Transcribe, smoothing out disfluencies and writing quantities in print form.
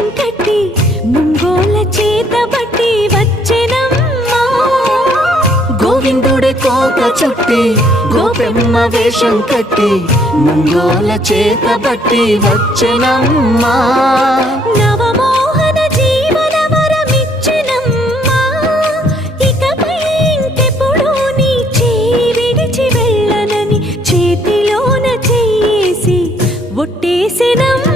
వేషం కట్టి ముంగోల చేతబట్టి వచ్చెనమ్మా. గోవిందుడి కోక చుట్టి గోపెమ్మ వేషం కట్టి ముంగోల చేతబట్టి వచ్చెనమ్మా. నవమోహన జీవన వరమిచ్చెనమ్మా. ఇకపై ఇంకెప్పుడు నీ చేయి విడిచి వెళ్ళనని చేతిలోన చెయ్యేసి ఒట్టేసెనమ్మా.